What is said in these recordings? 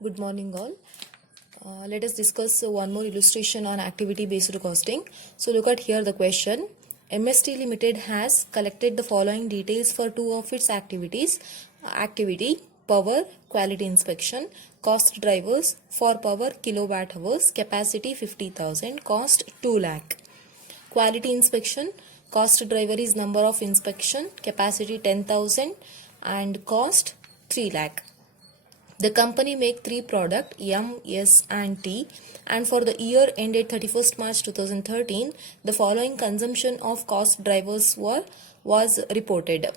Good morning all. Let us discuss one more illustration on activity based costing. So look at here the question. MST Limited has collected the following details for two of its activities. Activity, power, quality inspection, cost drivers for power kilowatt hours, capacity 50,000, cost 2 lakh. Quality inspection, cost driver is number of inspection, capacity 10,000 and cost 3 lakh. The company make three product M, S and T, and for the year ended 31st March 2013, the following consumption of cost drivers was reported.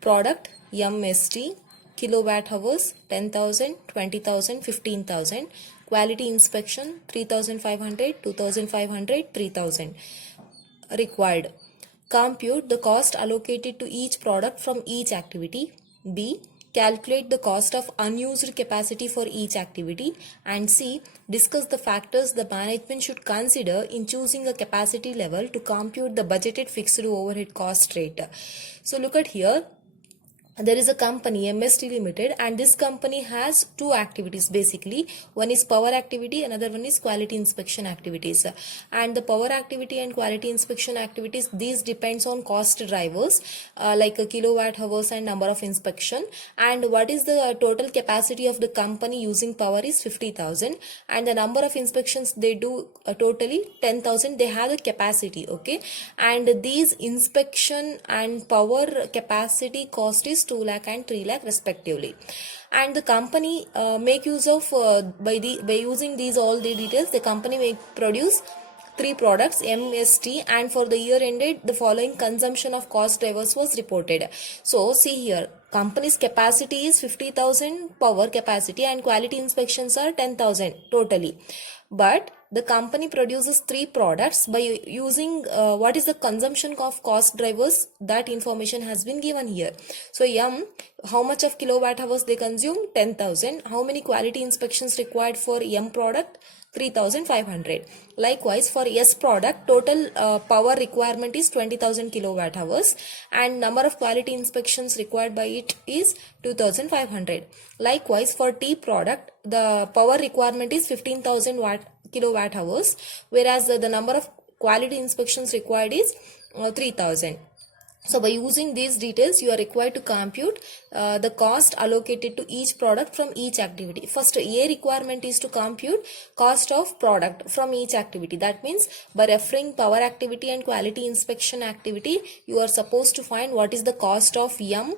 Product MST, kilowatt hours 10,000, 20,000, 15,000. Quality inspection 3,500, 2,500, 3,000. Required. Compute the cost allocated to each product from each activity. B. Calculate the cost of unused capacity for each activity. And C. Discuss the factors the management should consider in choosing a capacity level to compute the budgeted fixed overhead cost rate. So look at here. There is a company MST Limited, and this company has two activities basically. One is power activity, another one is quality inspection activities. And the power activity and quality inspection activities, these depends on cost drivers like a kilowatt hours and number of inspection. And what is the total capacity of the company using power is 50,000, and the number of inspections they do totally 10,000. They have the capacity, okay, and these inspection and power capacity cost is 2 lakh and 3 lakh respectively. And the company make use of by using these all the details, the company may produce three products MST, and for the year ended the following consumption of cost drivers was reported. So see here, company's capacity is 50,000 power capacity and quality inspections are 10,000 totally, but the company produces three products by using what is the consumption of cost drivers, that information has been given here. So M, how much of kilowatt hours they consume, 10,000. How many quality inspections required for M product, 3,500. Likewise for S product, total power requirement is 20,000 kilowatt hours and number of quality inspections required by it is 2,500. Likewise for T product, the power requirement is 15,000 kilowatt hours, whereas the number of quality inspections required is 3,000. So by using these details, you are required to compute the cost allocated to each product from each activity. First, A requirement is to compute cost of product from each activity. That means by referring power activity and quality inspection activity, you are supposed to find what is the cost of M,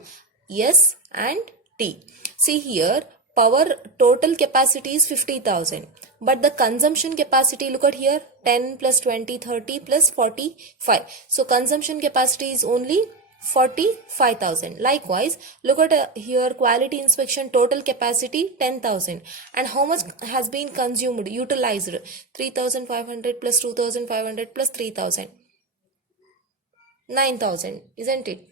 S and T. See here, power total capacity is 50,000. But the consumption capacity, look at here, 10 plus 20, 30 plus 45. So consumption capacity is only 45,000. Likewise, look at here, quality inspection total capacity 10,000. And how much has been consumed, utilized? 3,500 plus 2,500 plus 3,000. 9,000, isn't it?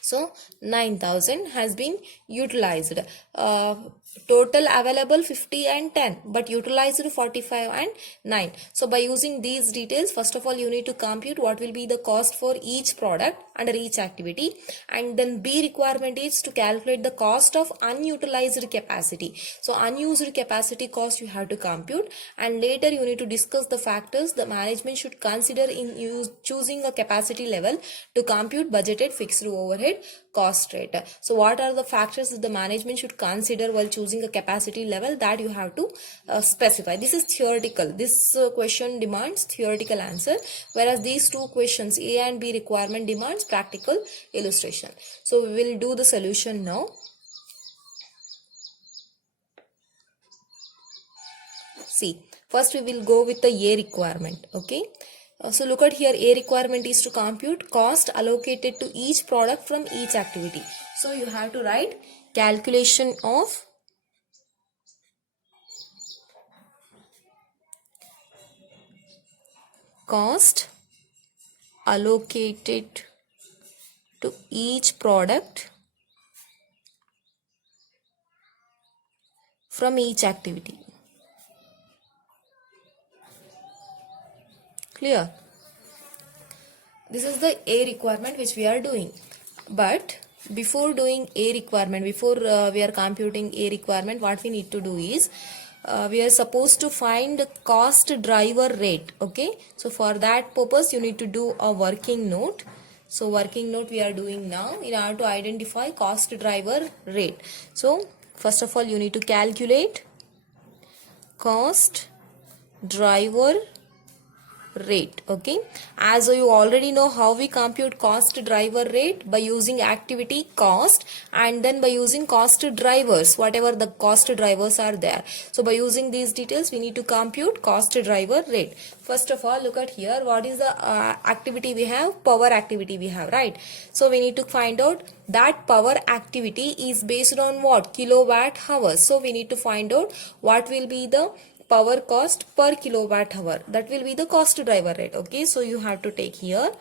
So 9,000 has been utilized. Total available 50 and 10, but utilized 45 and 9. So by using these details, first of all you need to compute what will be the cost for each product under each activity, and then B requirement is to calculate the cost of unutilized capacity. So unused capacity cost you have to compute, and later you need to discuss the factors the management should consider in choosing a capacity level to compute budgeted fixed overhead cost rate. So what are the factors that the management should consider while choosing a capacity level, that you have to specify. This is theoretical. This question demands theoretical answer, whereas these two questions A and B requirement demands practical illustration. So we will do the solution now. See, first we will go with the A requirement. Okay. So look at here, A requirement is to compute cost allocated to each product from each activity. So you have to write calculation of cost allocated to each product from each activity. Clear? This is the A requirement which we are doing. But before doing A requirement, before we are computing A requirement, what we need to do is we are supposed to find cost driver rate. Okay, so for that purpose you need to do a working note. So working note we are doing now in order to identify cost driver rate. So first of all you need to calculate cost driver rate. Okay, as you already know how we compute cost driver rate, by using activity cost and then by using cost drivers, whatever the cost drivers are there. So by using these details we need to compute cost driver rate. First of all, look at here, what is the activity we have? Power activity we have, right? So we need to find out that power activity is based on what? Kilowatt hours. So we need to find out what will be the power cost per kilowatt hour. That will be the cost driver rate. Okay, so you have to take here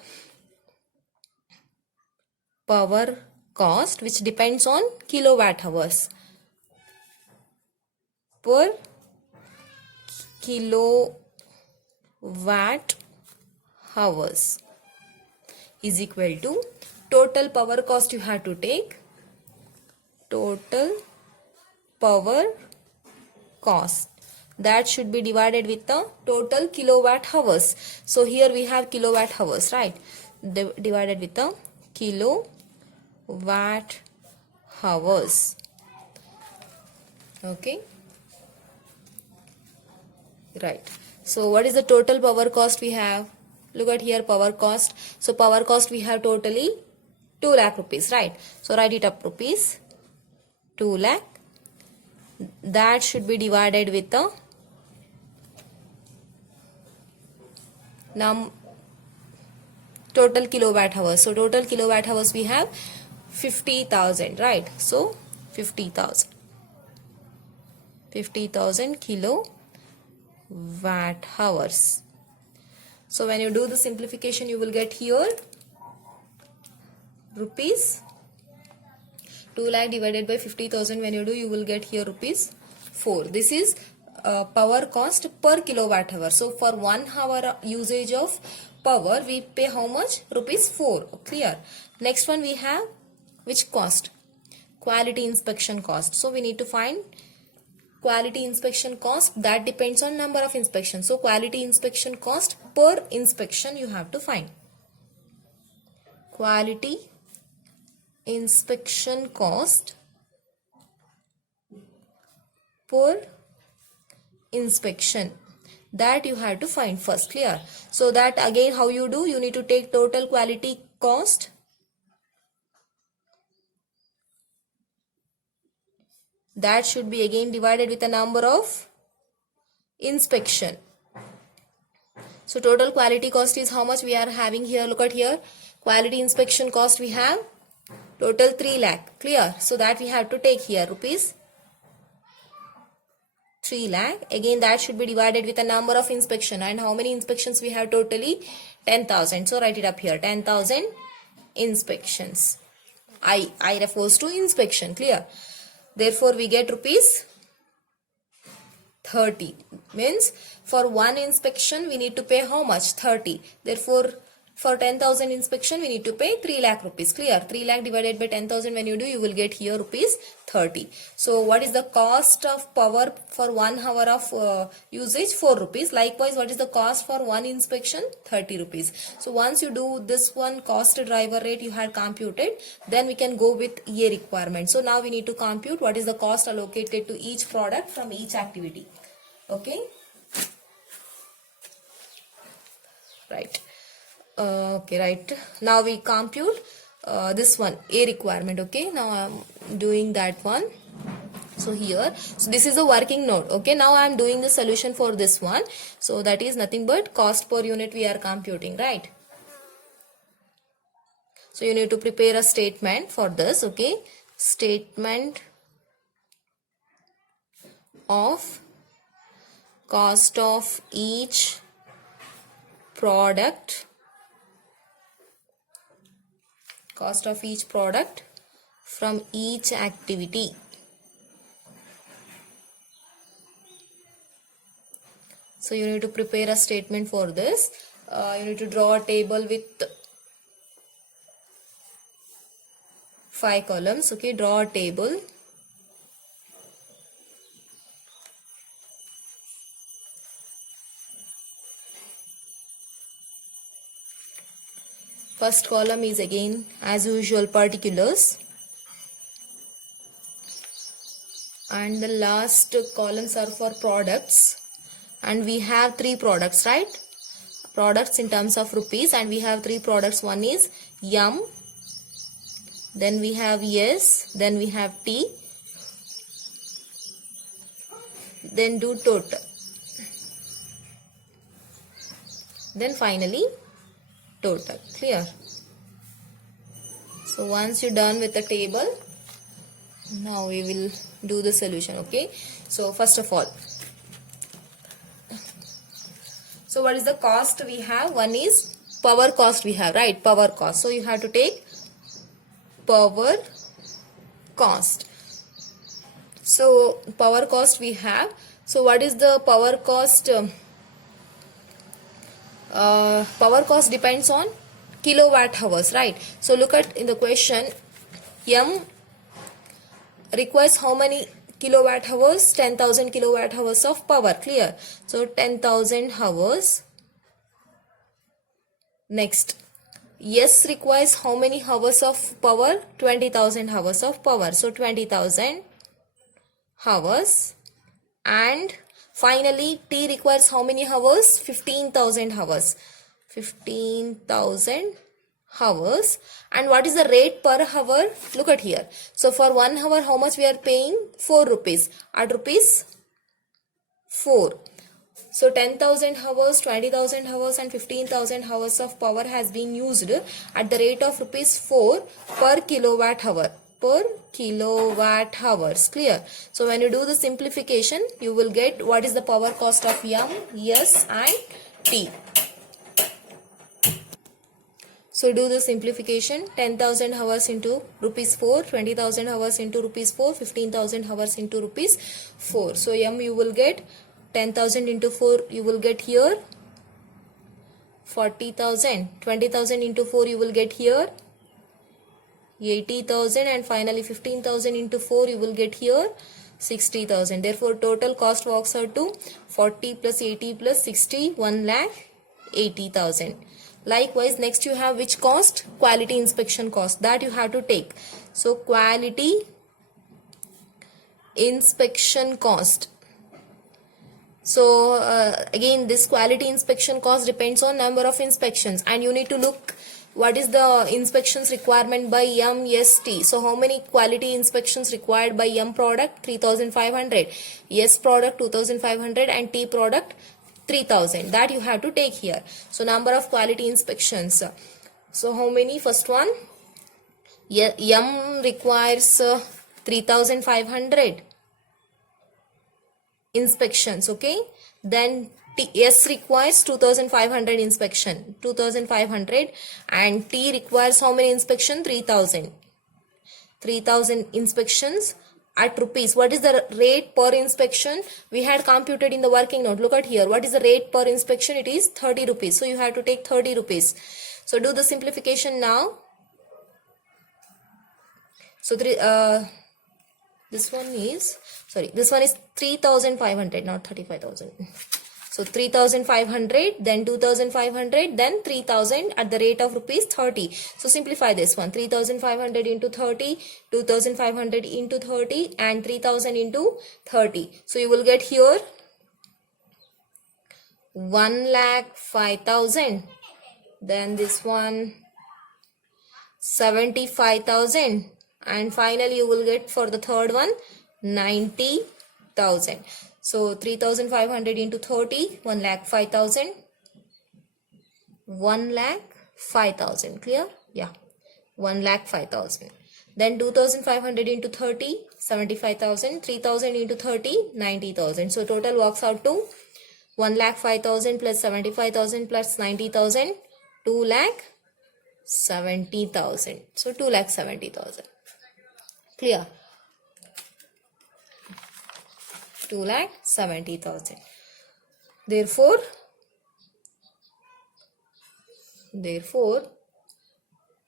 power cost, which depends on kilowatt hours, per kilowatt hours is equal to total power cost. You have to take total power cost, that should be divided with the total kilowatt hours. So here we have kilowatt hours, right? Divided with the kilowatt hours. Okay, right. So what is the total power cost we have? Look at here, power cost. So power cost we have totally 2 lakh rupees, right? So write it up, rupees 2 lakh. That should be divided with the total kilowatt hours. So total kilowatt hours we have 50,000, right? So 50,000 kilowatt hours. So when you do the simplification, you will get here rupees 2 lakh divided by 50,000. When you do, you will get here rupees 4. This is power cost per kilowatt hour. So for 1 hour usage of power, we pay how much? Rupees 4. Clear? Next one we have which cost? Quality inspection cost. So we need to find quality inspection cost. That depends on number of inspections. So quality inspection cost per inspection you have to find. Quality inspection cost per inspection, that you have to find first. Clear? So that again how you do? You need to take total quality cost that should be again divided with the number of inspection. So total quality cost is how much we are having here? Look at here, quality inspection cost we have total 3 lakh. Clear? So that we have to take here rupees 3 lakh. Again that should be divided with the number of inspection, and how many inspections we have totally? 10,000. So write it up here, 10,000 inspections. I refers to inspection. Clear? Therefore we get rupees 30. Means for one inspection we need to pay how much? 30. Therefore for 10,000 inspection we need to pay 3 lakh rupees. Clear? 3 lakh divided by 10,000, when you do, you will get here rupees 30. So what is the cost of power for 1 hour of usage? 4 rupees. Likewise, what is the cost for one inspection? 30 rupees. So once you do this one cost driver rate you had computed, then we can go with A requirement. So now we need to compute what is the cost allocated to each product from each activity. Okay, right. Okay, right. Now we compute this one, A requirement. Okay, now I'm doing that one. So here, so this is a working note. Okay, now I'm doing the solution for this one. So that is nothing but cost per unit we are computing, right? So you need to prepare a statement for this. Okay, statement of cost of each product, cost of each product from each activity. So you need to prepare a statement for this. You need to draw a table with 5 columns. Okay, draw a table. First column is again as usual particulars, and the last columns are for products, and we have 3 products, right? Products in terms of rupees, and we have 3 products. One is yum, then we have yes, then we have tea, then do total, then finally total. Clear? So once you're done with the table, now we will do the solution. Okay, so first of all, so what is the cost we have? One is power cost we have, right? Power cost. So you have to take power cost. So power cost we have. So what is the power cost? Power cost depends on kilowatt hours, right? So look at in the question, M requires how many kilowatt hours? 10,000 kilowatt hours of power. Clear? So 10,000 hours. Next, yes requires how many hours of power? 20,000 hours of power. So 20,000 hours. And finally, T requires how many hours? 15,000 hours. 15,000 hours. And what is the rate per hour? Look at here. So for 1 hour, how much we are paying? 4 rupees. At rupees 4. So 10,000 hours, 20,000 hours and 15,000 hours of power has been used at the rate of rupees 4 per kilowatt hour. Per kilowatt hours. Clear? So when you do the simplification, you will get what is the power cost of M, S and T. So do the simplification. 10,000 hours into rupees 4, 20,000 hours into rupees 4, 15,000 hours into rupees 4. So M you will get 10,000 into 4 you will get here 40,000. 20,000 into 4 you will get here 80,000, and finally 15,000 into 4 you will get here 60,000. Therefore total cost works out to 40 plus 80 plus 60, 1,80,000. Likewise, next you have which cost? Quality inspection cost, that you have to take. So quality inspection cost. So again, this quality inspection cost depends on number of inspections, and you need to look what is the inspections requirement by MST. So how many quality inspections required by M product? 3,500, S product 2,500 and T product 3,000. That you have to take here. So number of quality inspections. So how many? First one, M requires 3,500 inspections. Okay, then S requires 2,500 inspection, 2,500, and T requires how many inspection? 3,000. 3,000 inspections at rupees. What is the rate per inspection? We had computed in the working note. Look at here. What is the rate per inspection? It is 30 rupees. So you have to take 30 rupees. So do the simplification now. So this one is 3,500, not 35,000. So 3,500, then 2,500, then 3,000 at the rate of rupees 30. So simplify this one. 3,500 into 30, 2,500 into 30, and 3,000 into 30. So you will get here 1,05,000. Then this one 75,000. And finally you will get for the third one 90,000. So 3,500 into 30, 1,05,000. 1,05,000. Clear? Yeah. 1,05,000. Then 2,500 into 30, 75,000. 3,000 into 30, 90,000. So total works out to 1,05,000 plus 75,000 plus 90,000, 2,70,000. So 2,70,000. Clear? 2,70,000. Therefore,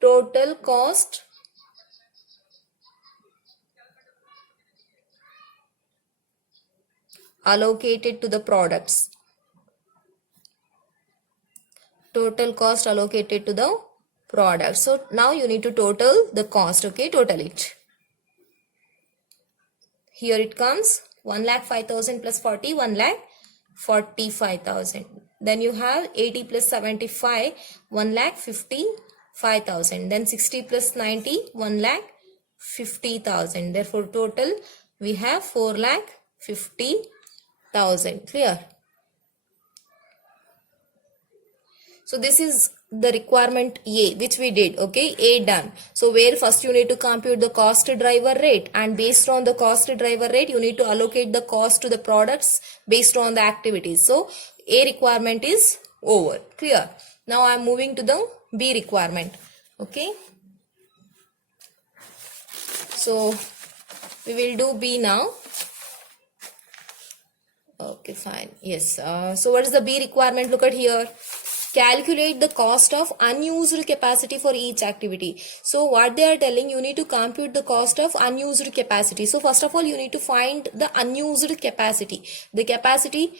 total cost allocated to the products. Total cost allocated to the product. So now you need to total the cost. Okay, total it. Here it comes 1,05,000 plus 40, 1,45,000. Then you have 80 plus 75, 1,55,000. Then 60 plus 90, 1,50,000. Therefore total we have 4,50,000. Clear? So this is the requirement A which we did. Okay, A done. So where first you need to compute the cost driver rate, and based on the cost driver rate you need to allocate the cost to the products based on the activities. So A requirement is over. Clear? Now I am moving to the B requirement. Okay, so we will do B now. Okay, fine. Yes. So what is the B requirement? Look at here. Calculate the cost of unused capacity for each activity. So what they are telling, you need to compute the cost of unused capacity. So first of all you need to find the unused capacity, the capacity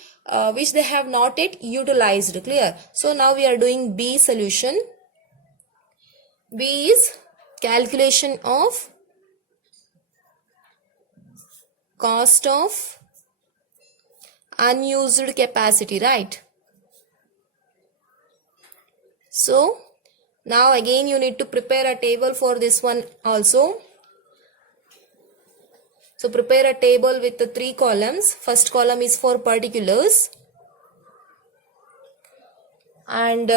which they have not yet utilized. Clear? So now we are doing B solution. B is calculation of cost of unused capacity, right? So now again you need to prepare a table for this one also. So prepare a table with the 3 columns. First column is for particulars, and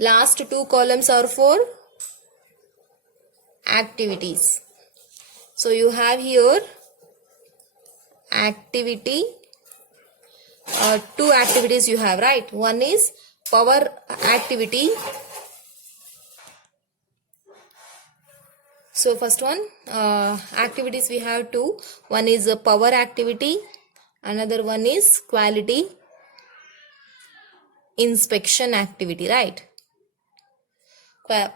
last 2 columns are for activities. So you have here activity, 2 activities you have, right? One is power activity. So first one, activities we have 2. One is a power activity, another one is quality inspection activity, right?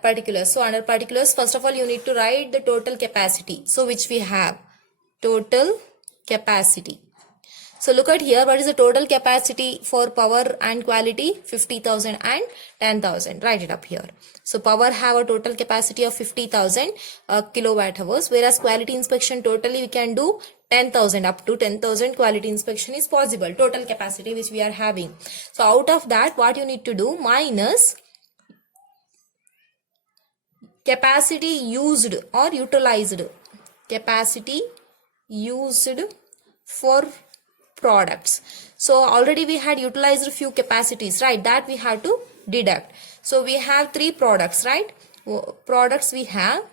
Particulars. So under particulars, first of all you need to write the total capacity. So which we have total capacity. So look at here, what is the total capacity for power and quality? 50,000 and 10,000. Write it up here. So power have a total capacity of 50,000 kilowatt hours, whereas quality inspection totally we can do 10,000, up to 10,000 quality inspection is possible, total capacity which we are having. So out of that what you need to do, minus capacity used or utilized, capacity used for products. So already we had utilized few capacities, right? That we have to deduct. So we have 3 products, right? Products we have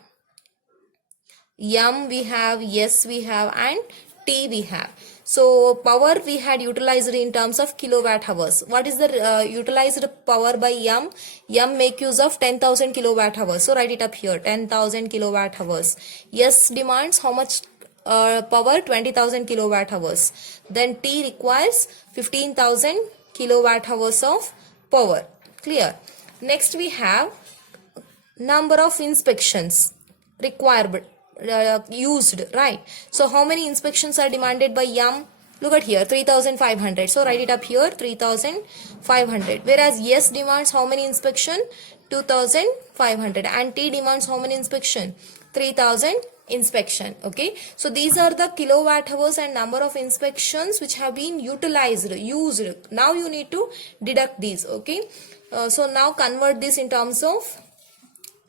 M, we have S, we have, and T we have. So power we had utilized in terms of kilowatt hours. What is the utilized power by M? M make use of 10,000 kilowatt hours. So write it up here, 10,000 kilowatt hours. S demands how much power? 20,000 kilowatt hours. Then T requires 15,000 kilowatt hours of power. Clear? Next we have number of inspections required, used, right? So how many inspections are demanded by M? Look at here, 3,500. So write it up here, 3,500. Whereas S demands how many inspection? 2,500. And T demands how many inspection? 3,000 inspection. Okay, so these are the kilowatt hours and number of inspections which have been utilized, used. Now you need to deduct these. Okay, so now convert this in terms of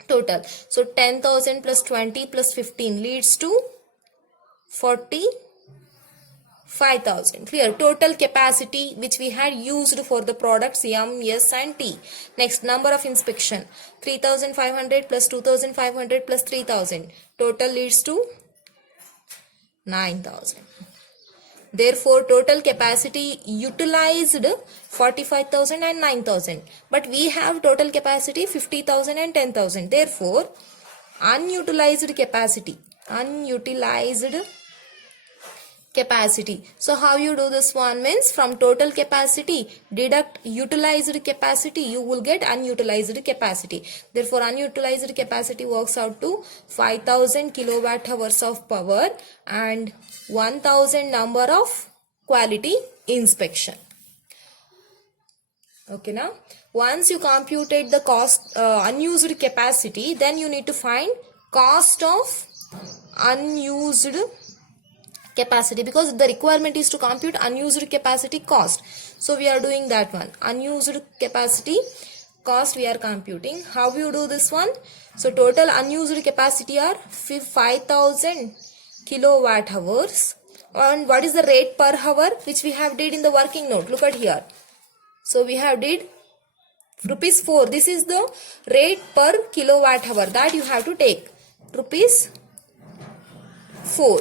total. So 10,000 plus 20 plus 15 leads to 45,000. Clear? Total capacity which we had used for the products M, S and T. Next, number of inspection, 3,500 plus 2,500 plus 3,000. Total leads to 9,000. Therefore, total capacity utilized 45,000 and 9,000. But we have total capacity 50,000 and 10,000. Therefore, unutilized capacity capacity. So how you do this one means from total capacity deduct utilized capacity, you will get unutilized capacity. Therefore unutilized capacity works out to 5000 kilowatt hours of power and 1000 number of quality inspection. Okay, now once you computed the cost unused capacity, then you need to find cost of unused capacity, because the requirement is to compute unused capacity cost. So we are doing that one, unused capacity cost we are computing. How you do this one? So total unused capacity are 5000 kilowatt hours, and what is the rate per hour which we have did in the working note? Look at here. So we have did rupees 4. This is the rate per kilowatt hour that you have to take, rupees 4.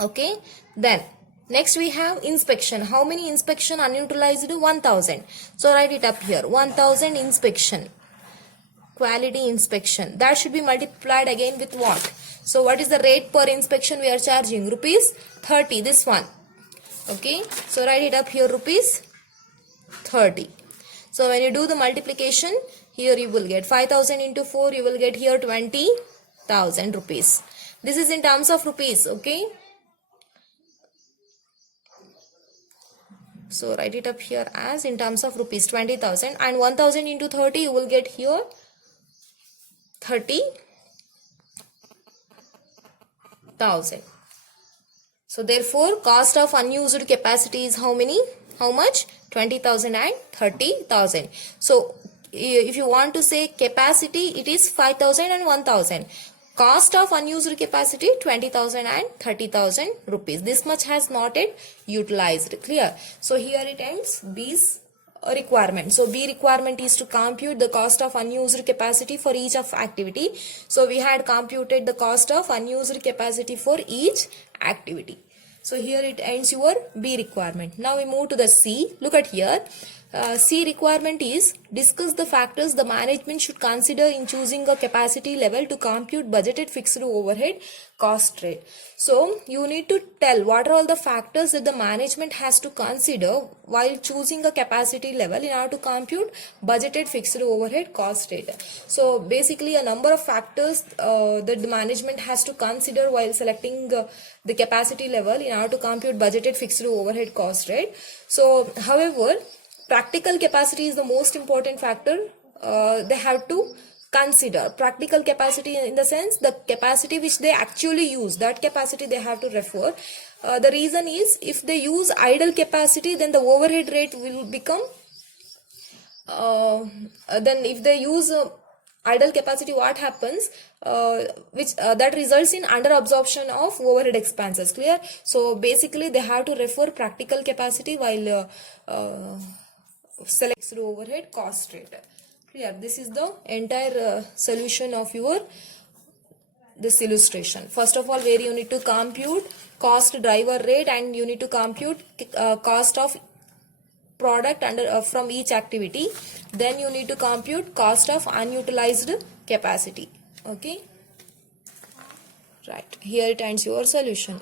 Okay, then next we have inspection. How many inspection unutilized? 1000. So write it up here, 1000 inspection, quality inspection. That should be multiplied again with what? So what is the rate per inspection we are charging? Rupees 30, this one. Okay, so write it up here, rupees 30. So when you do the multiplication, here you will get 5000 into 4, you will get here 20,000 rupees. This is in terms of rupees, okay? So write it up here as in terms of rupees 20,000, and 1000 into 30 you will get here 30,000. So therefore cost of unused capacity is how many? How much? 20,000 and 30,000. So if you want to say capacity, it is 5,000 and 1,000. Cost of unused capacity 20,000 and 30,000 rupees. This much has not yet utilized. Clear? So here it ends B's requirement. So B requirement is to compute the cost of unused capacity for each of activity. So we had computed the cost of unused capacity for each activity. So here it ends your B requirement. Now we move to the C. Look at here. C requirement is discuss the factors the management should consider in choosing a capacity level to compute budgeted fixed overhead cost rate. So you need to tell what are all the factors that the management has to consider while choosing a capacity level in order to compute budgeted fixed overhead cost rate. So basically a number of factors that the management has to consider while selecting the capacity level in order to compute budgeted fixed overhead cost rate. So however, practical capacity is the most important factor they have to consider. Practical capacity in the sense the capacity which they actually use, that capacity they have to refer. The reason is if they use idle capacity, then the overhead rate will become then if they use idle capacity, what happens? That results in under absorption of overhead expenses. Clear? So basically they have to refer practical capacity while select overhead cost rate. Clear? This is the entire solution of your this illustration. First of all, where you need to compute cost driver rate and you need to compute cost of product under from each activity. Then you need to compute cost of unutilized capacity. Okay, right, here it ends your solution.